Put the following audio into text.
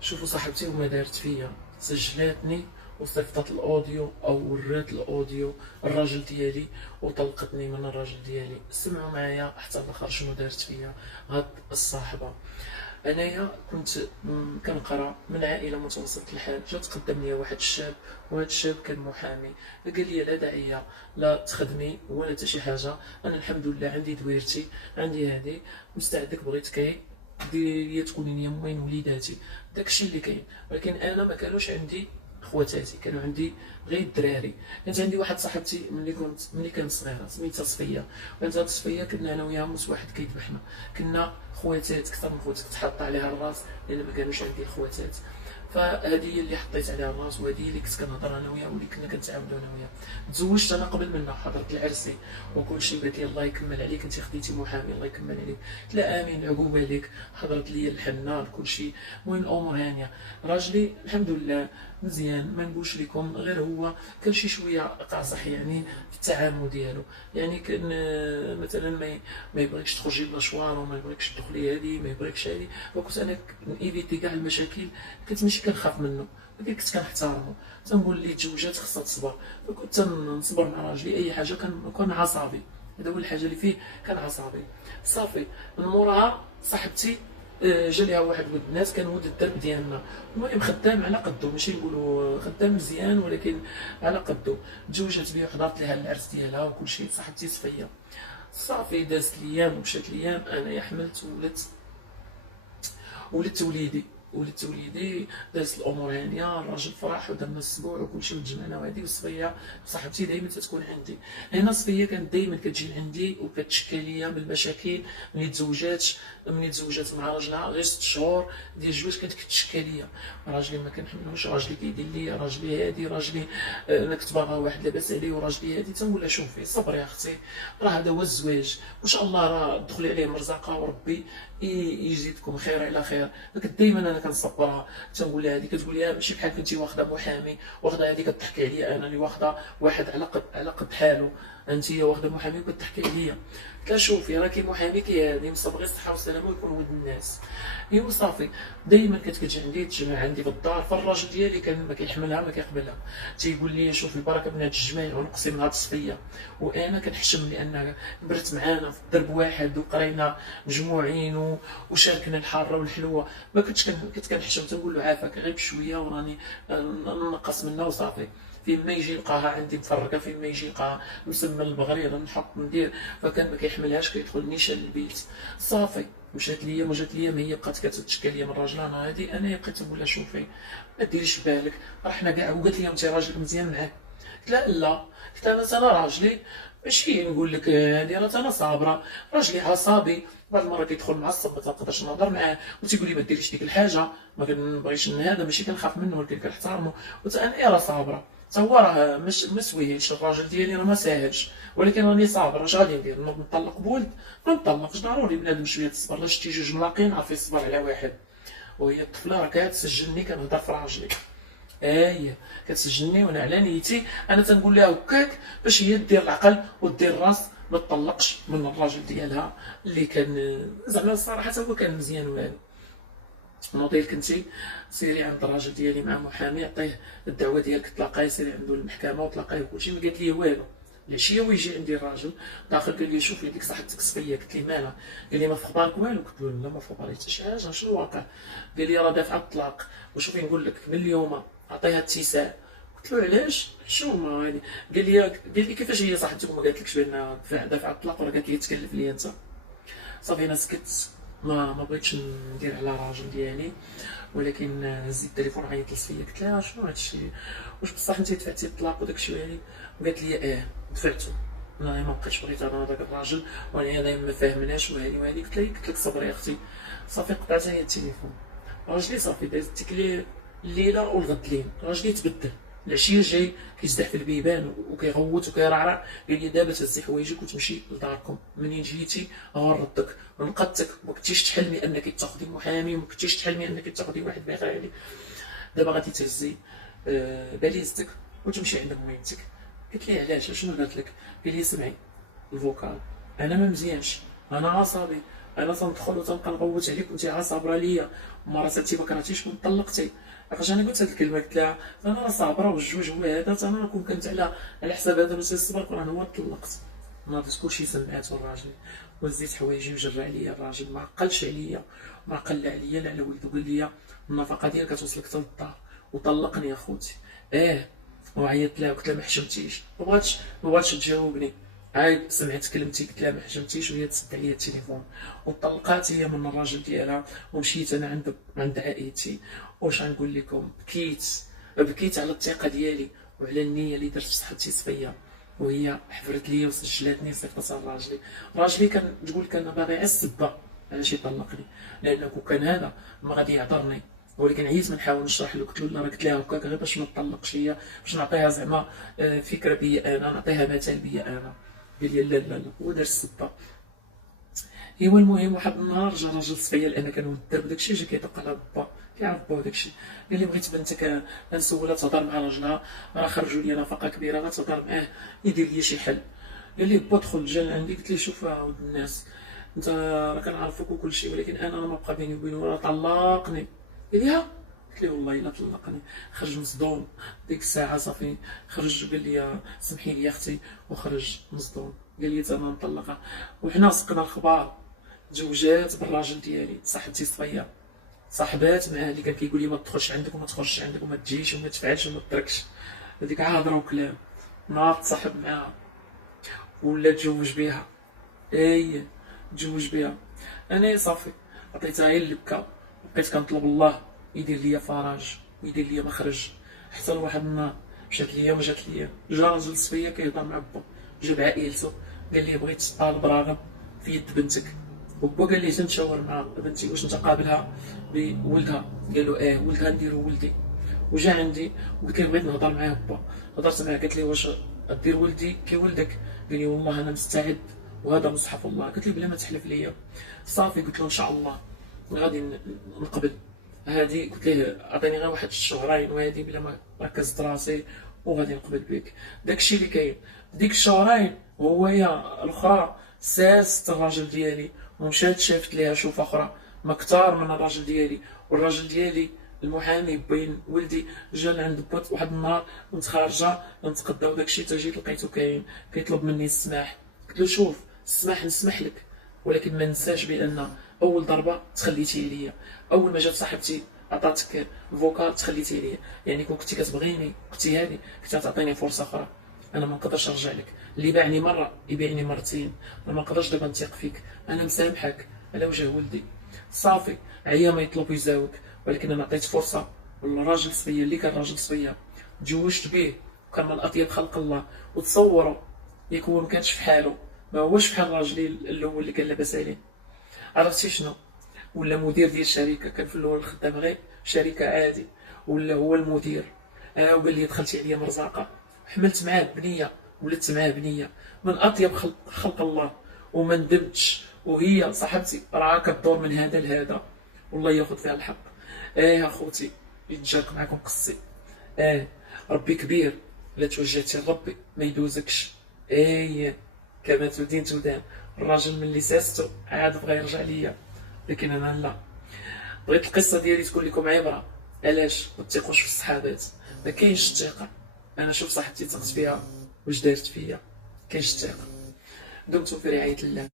شوفوا صاحبتي وما دارت فيا، سجلاتني وصيفطت الاوديو او ورات الاوديو الراجل ديالي وطلقتني من الراجل ديالي. سمعوا معايا حتى الاخر شنو دارت فيا هاد الصاحبه. انايا كنت كنقرا من عائله متوسطه الحال. جا تقدم لي واحد الشاب، وهذا الشاب كان محامي. قال لي لا داعيه لا تخدمي ولا حتى شي حاجه، انا الحمد لله عندي دويرتي، عندي هادي، مستعدك بغيتك ديري لي تكوني لي امين وليداتي. داكشي اللي كاين. ولكن انا ما كانوش عندي خواتاتي، كانوا عندي غير الدراري. كانت عندي واحد صاحبتي ملي كانت صغيره سميتها صفيه. كانت هاد صفيه كنا انا وياها موس واحد كيذبحنا. كنا خواتات اكثر من خواتك، تحط عليها الراس لان ما كانوش عندي خواتات. فهذه هي اللي حطيت عليها الراس، وهذه اللي كنت كنهضر انا وياها واللي كنا كنتعاونوا انا وياها. تزوجت انا قبل منها، حضرت العرسي وكل شيء. قالت لي الله يكمل عليك، انت خديتي محامي الله يكمل عليك. قلت لها امين عقوبه لك. حضرت لي الحنه كل شيء. المهم الامور هانيه. راجلي الحمد لله مزيان، ما نقولش لكم، غير هو كان شي شويه قاصح يعني في التعامل ديالو. يعني كان مثلا ما يبغيكش تخرجي لاشوار، وما يبغيكش تدخلي هذه، ما يبغيكش هذه. فكنت انا ايفيتي كاع المشاكل. كنت ماشي كنخاف منه، ولكن كنت كنحتارمو. تنقول اللي تزوجات خصها تصبر. فكنت تنصبر مع راجلي اي حاجه. كان عصبي، هذا هو الحاجه اللي فيه، كان عصبي. صافي من موراها صاحبتي جا ليها واحد ولد الناس، كان ولد الدرب ديالنا. المهم خدام على قدو، ماشي نقولوا خدام مزيان ولكن على قدو. تزوجت بيه وحضرت لها العرس ديالها وكل شيء. صاحبتي صفيه. صافي دازت الايام ومشات الايام، انايا حملت ولدت وليدي. دازت الامور هانيه، الراجل فرح ودرنا السبوع وكل شيء وتجمعنا وهادي. وصفيه صاحبتي دائما تتكون عندي هنا. صفيه كانت دائما كتجي عندي وكتشكى ليا من المشاكل. ملي تزوجات مع راجلها غير 6 شهور ديال الجواز كانت كتشكى ليا. راجلي ما كنحملوش، راجلي كيدير لي، راجلي هادي، راجلي انا كنت باغا واحد لاباس عليه، وراجلي هادي. تنقول لها شوفي صبري يا اختي، راه هذا هو الزواج وان شاء الله راه تدخلي عليه مرزقه وربي يزيدكم خير على خير. لكن دائما انا كنصبرها. تنقول لها هذه، كتقول لي ماشي بحال كنتي واخده محامي، واخده هذه كتضحكي عليا انا اللي واخده واحد على قد حاله. انت واخده محامي وكتضحكي عليا. قلت لها شوفي راه كي محامي كي هادي مصبغي الصحه والسلامه ويكون ولد الناس. ايوا صافي. دائما كتجي عندي تجمع عندي في الدار. فالراجل ديالي كان ما كيحملها ما كيقبلها. تيقول لي شوفي بركه من هاد الجمايل ونقصي من هاد الصفيه. وانا كنحشم لانها برت معانا في درب واحد وقرينا مجموعين وشاركنا الحاره والحلوه. ما كنت كنحشم. تنقول له عافاك غير بشويه وراني نقص منها وصافي. فين ما يجي يلقاها عندي مفرقه، فين ما يجي يلقاها مسمى البغرير نحط ندير. فكان ما كيحملهاش، كيدخل نيشان للبيت. صافي مشات ليا وجات ليا، ما هي بقات كتشكى ليا من راجلها. انا هادي انا بقيت نقول لها شوفي ما ديريش بالك، راه حنا كاع. وقالت لي انت راجلك مزيان معاك. قلت لها لا. قلت لها انا راجلي ماشي نقول لك هادي، راه انا صابره. راجلي عصبي، بعض المرات كيدخل معصب ما تنقدرش نهضر معاه، وتيقول لي ما ديريش ديك الحاجه. ما كنبغيش هذا، ماشي كنخاف منه ولكن كنحترمه. وتا انا راه صابره. تا هو راه مش مسويهش الراجل ديالي، راه ما ساهلش. ولكن راني صابر. اش غادي ندير؟ نطلق بولد؟ ما نطلقش. ضروري بنادم شويه تصبر. لا شتي جوج ملاقين عارف يصبر على واحد. وهي الطفله راه كتسجلني كنهضر في راجلي. هي كتسجلني وانا على نيتي. انا تنقول لها هكاك باش هي دير العقل ودير الراس، ما تطلقش من الراجل ديالها اللي كان زعما الصراحه هو كان مزيان والو. نوضيلك انتي سيري عند الراجل ديالي مع محامي، عطيه الدعوه ديالك، تلاقاي سيري عنده المحكمه وتلاقاي كلشي. ما قالت لي والو. العشيه ويجي عندي الراجل داخل قال لي شوفي ديك صاحبتك صفيه. قلت لي مالها؟ قال لي ما في اخبارك والو. قلت له لا ما في اخباري حتى شي حاجه، شنو واقع؟ قال لي راه دافعه الطلاق. وشوفي نقول لك من اليوم عطيها اتساع. قلت له علاش؟ حشومه هذه. قال لي كيفاش هي صاحبتك وما قالتلكش بان دافعه الطلاق، ولا قالت لي تكلف لي انت؟ صافي انا سكت. ما بغيتش ندير على راجل ديالي. ولكن هزيت التليفون عيطت لصفيه. قلت لها شنو هادشي؟ واش بصح انت دفعتي الطلاق وداكشي يعني؟ وقالت لي دفعته. انا ما بقيتش بغيت انا هذاك الراجل، وانا هذا ما فاهمناش وهادي. قلت لك صبري يا اختي. صافي قطعت هي التليفون. راجلي صافي داز التكلي الليله والغد لين. راجلي تبدل. العشيه جاي كيزدح في البيبان وكيغوت وكيرعرع. قال لي دابا تهزي حوايجك وتمشي لداركم، منين جيتي غنردك ونقدتك. ما كنتيش تحلمي انك تاخدي محامي، ما كنتيش تحلمي انك تاخدي واحد بغالي. دابا غادي تهزي باليزتك وتمشي عند موينتك. قلت لي علاش؟ شنو قالت لك؟ قال لي سمعي الفوكال، انا ما مزيانش، انا عصبي، انا تندخل وتنبقى نغوت عليك وانت عا صابره ليا، مرات انت ما كرهتيش كون طلقتي. علاش انا قلت هاد الكلمه؟ قلت لها انا راه صابره والجوج هو هذا، انا كون كنت على حساب هذا باش الصبر كون انا هو طلقت. ناضت كلشي سمعاتو الراجل، وزيت حوايجي وجرى عليا الراجل، ما عقلش عليا، ما قل عليا لا على ولدو، قال لي النفقه ديالك كتوصلك حتى للدار وطلقني اخوتي. وعيطت لها قلت لها ما حشمتيش، ما بغاتش تجاوبني، عاد سمعت كلمتي قلت لها ما حشمتيش، وهي تسد عليا التليفون وطلقات هي من الراجل ديالها. ومشيت انا عند عائلتي. واش غنقول لكم، بكيت على الثقه ديالي وعلى النيه اللي درت في صحتي صفيه، وهي حفرت ليا وسجلاتني صيفطتها راجلي كان تقول كان باغي غير السبه علاش يطلقني، لانه كون كان هذا ما غادي يعذرني. ولكن عييت ما نحاول نشرح له، قلت له لا، راه قلت لها هكاك غير باش ما نطلقش هي، باش نعطيها زعما فكره بيا انا، نعطيها مثال بيا انا. قال لي لا لا لا، هو دار السبه. ايوا المهم واحد النهار جا راجل صفيا، لان كان الدرب داكشي جا كيدق على با، كيعرف با داكشي. قال لي بغيت بنتك نسولها تهضر مع راجلها، راه خرجوا لي نفقه كبيره، غتهضر معاه يدير لي شي حل. قال لي با دخل جا عندي. قلت لي شوف ولد الناس، انت راه كنعرفك وكل شيء، ولكن انا ما بقى بيني وبينه، راه طلقني. قال لي ها؟ قلت لي والله الا طلقني. خرج مصدوم ديك الساعه صافي، خرج قال لي سمحي لي اختي، وخرج مصدوم. قال لي انا مطلقه. وحنا سقنا الخبار، تزوجات بالراجل ديالي، صاحبتي صفيه صاحبات معاه اللي كان كيقول لي ما تدخلش عندك وما تخرجش عندك وما تجيش وما تفعلش وما تتركش، هذيك هضره وكلام. نهار تصاحب معاها ولا تزوج بها، تزوج بها. انا صافي عطيتها غير اللبكه، بقيت كنطلب الله يدير ليا فرج ويدير ليا مخرج. حتى لواحد النهار مشات ليا وجات ليا، جا راجل صفيه كيهضر مع با، جاب عائلته، قال لي بغيت طالب راغب في يد بنتك. وبا قال لي تنشاور مع بنتي واش انت قابلها بولدها؟ قال له ولدها نديرو ولدي. وجا عندي وقلت له بغيت نهضر معاه با. هضرت معاه قالت لي واش دير ولدي كي ولدك؟ قال لي والله انا مستعد وهذا مصحف الله. قلت له بلا ما تحلف ليا. صافي قلت له ان شاء الله غادي نقبل هادي. قلت له اعطيني غير واحد الشهرين وهادي بلا ما ركزت راسي وغادي نقبل بك. داكشي اللي كاين ديك الشهرين. وهي الاخرى ساست الراجل ديالي ومشات شافت ليها شوفه اخرى ما كتار من الراجل ديالي. والراجل ديالي المحامي بين ولدي جا لعند بوت واحد النهار كنت خارجه نتقداو داكشي، تا جيت لقيتو كيطلب مني السماح. قلت له شوف السماح نسمح لك، ولكن ما ننساش بان اول ضربه تخليتي ليا، اول ما جات صاحبتي عطاتك فوكال تخليتي ليا، يعني كون كنتي كتبغيني كنتي هادي كنتي تعطيني فرصه اخرى. انا ما نقدرش نرجع لك، اللي باعني مره يبيعني مرتين، انا ما نقدرش دابا نثيق فيك، انا مسامحك على وجه ولدي. صافي عيا ما يطلب يزاوج، ولكن انا عطيت فرصه للراجل صفيه اللي كان راجل صفيه، تزوجت به وكان من اطيب خلق الله. وتصوروا يكون ما كانش في حاله، ما هوش بحال الراجل الاول اللي كان لاباس عليه. عرفتي شنو؟ ولا مدير ديال الشركه، كان في الاول خدام غير شركه عادي، ولا هو المدير. وقال لي دخلتي عليا مرزاقه، حملت معاه بنيه ولدت معاه بنيه من اطيب خلق الله، وما ندمتش. وهي صاحبتي راه كدور من هذا لهذا، والله ياخذ فيها الحق. اخوتي يتجارك معكم قصي. ربي كبير، لا توجهتي لربي ما يدوزكش. كما تدين تدان. الراجل من اللي ساستو عاد بغا يرجع ليا، لكن انا لا. بغيت القصه ديالي تكون لكم عبره. علاش ما تثقوش في الصحابات؟ ما كاينش الثقه. انا شوف صاحبتي ثقت فيها واش دارت فيا، كاينش الثقه. دمتم في رعايه الله.